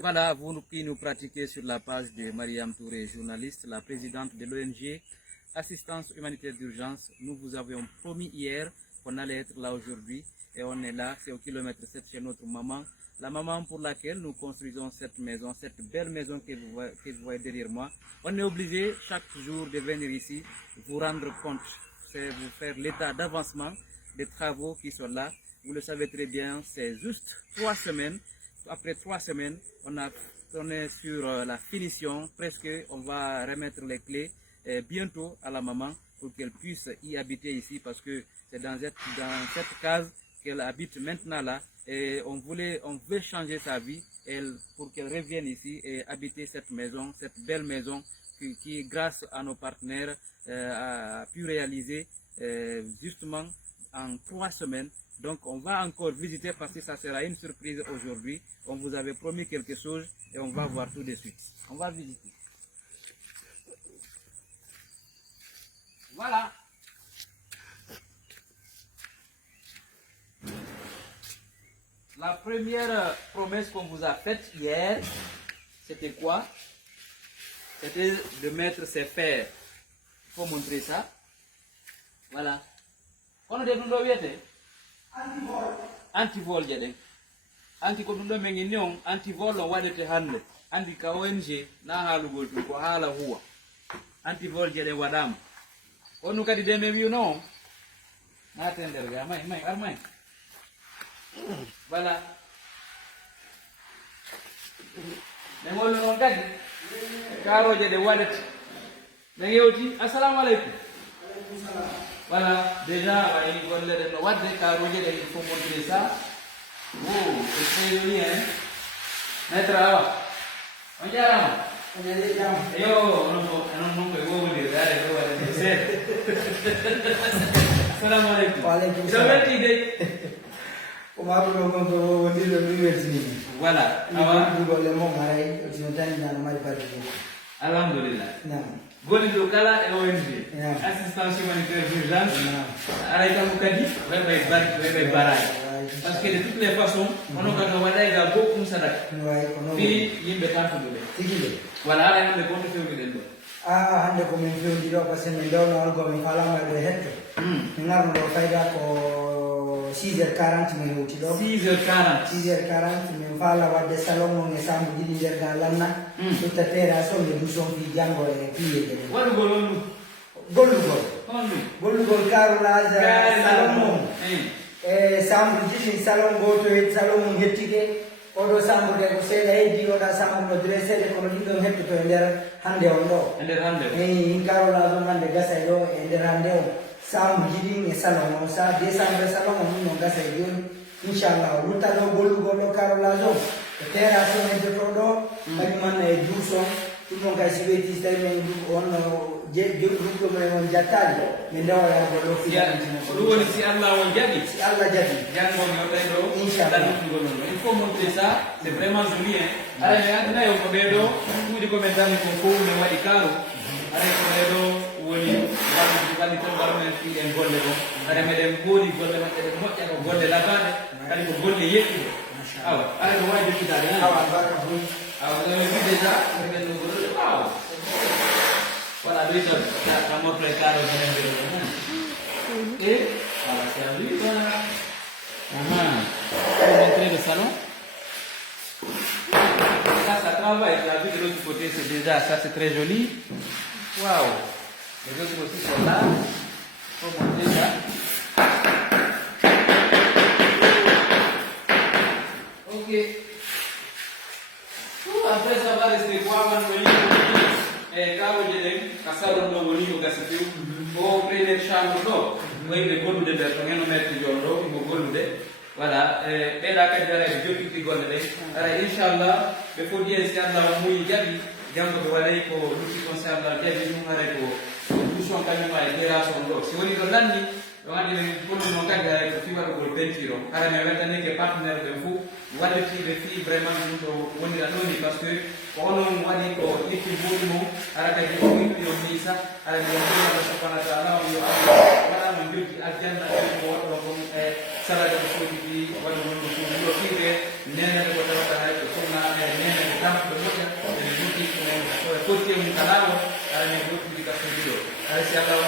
Voilà, vous qui nous pratiquez sur la page de Mariam Touré, journaliste, la présidente de l'ONG Assistance Humanitaire d'Urgence. Nous vous avions promis hier qu'on allait être là aujourd'hui et on est là, c'est au kilomètre 7 chez notre maman. La maman pour laquelle nous construisons cette maison, cette belle maison que vous voyez derrière moi. On est obligé chaque jour de venir ici, vous rendre compte, c'est vous faire l'état d'avancement des travaux qui sont là. Vous le savez très bien, c'est juste 3 semaines. Après 3 semaines, on est sur la finition. Presque, on va remettre les clés bientôt à la maman pour qu'elle puisse y habiter ici parce que c'est dans cette case qu'elle habite maintenant là. Et on veut changer sa vie pour qu'elle revienne ici et habiter cette maison, cette belle maison qui grâce à nos partenaires, a pu réaliser justement en 3 semaines. Donc on va encore visiter parce que ça sera une surprise aujourd'hui. On vous avait promis quelque chose et on va voir tout de suite. On va visiter. Voilà. La première promesse qu'on vous a faite hier, c'était quoi? C'était de mettre ces fers. Il faut montrer ça. Voilà. On a des antivol jede anti ko dum do men ngi ñong antivol on wadete hande andi ka ONG na halugol ko hala huwa antivol jede wadam onu kadi de men you know na tender ga may armay voilà ne ngol non kadi karo jede wadete ne yewti assalamu alaykum. Voilà, déjà, il faut montrer ça. Oh, c'est très joli, hein. Maître Awa. On y a yo, non peut vous dire, salam alaikum. Wa alaikum salam. Voilà. Alhamdulillah. Goni do kala e ONG assistance humanitaire d'urgence arayta ko kadi webe baray parce que de toutes les façons on ka do wada ga bokkum sadak bi yimbe tanto do tigile wala ara hande ko to fewni den do hande ko min fewni do parce que min do non go min fala ma do hetto ngarno do fayda ko 6h40 min hoti do 6h40 min fala wadde salon mon e sambu didi der galanna tutta terra so mi duson fi jango e piye wadu gollugol carolage salon e sambu didi salon goto e salon mon hettike odo sambu de ko sela heddi oda sambu do dressede ko no dum hetto to nder hande on do e carolage on hande gasa do e nder hande o sambu didi e salon on sa décembre salon on non gasa e joni inshallah ruta do gollugol carolage on terra so ne de todo kadi man e duso tout mon gars sibeti stay men on je ko men jattali men dawa ya do fi woni si Allah won jadi jango mi o do inshallah il faut montrer ça c'est vraiment joli hein ara ne na yo ko be do wudi ko men dani ko ne wadi karo ara ko be do woni wadi to barmen fi en golle do ara meden godi golle mabbe de mocca ko golle labade kadi ko golle yetti awa ara ko wadi kitade awa barka bu awa ne mi déjà men no golle awa voilà lui ça montre le carreau et voilà c'est lui voilà on va montrer le salon ça travaille la vue de l'autre côté c'est déjà ça c'est très joli waouh les autres aussi sont là faut montrer ça ok après ça va rester quoi caro jeden kasaro do woni o gasitu o prene chambre do waybe gollude be to ngeno metti jondo mo gollude voilà be da ka dara be jotti golle de ara inshallah be fodi en si Allah muy jabi jango do walay ko lutti concernant jabi no mare ko duson kanuma e derason do si woni do lanni do andi ko no kaga ko fi waro ko pentiro ara me wetane ke partenaire de fu wadi ti be fi vraiment do woni la noni parce que onon wadi ko itti bomo ara ka ko yo misa ara ko Allah subhanahu wa ta'ala yo wala mo jotti aljanna ko wato ko sala de ko di wala mo ko do fi nene ko do ta ko na nene côté Moukalao, à la négociation de l'eau.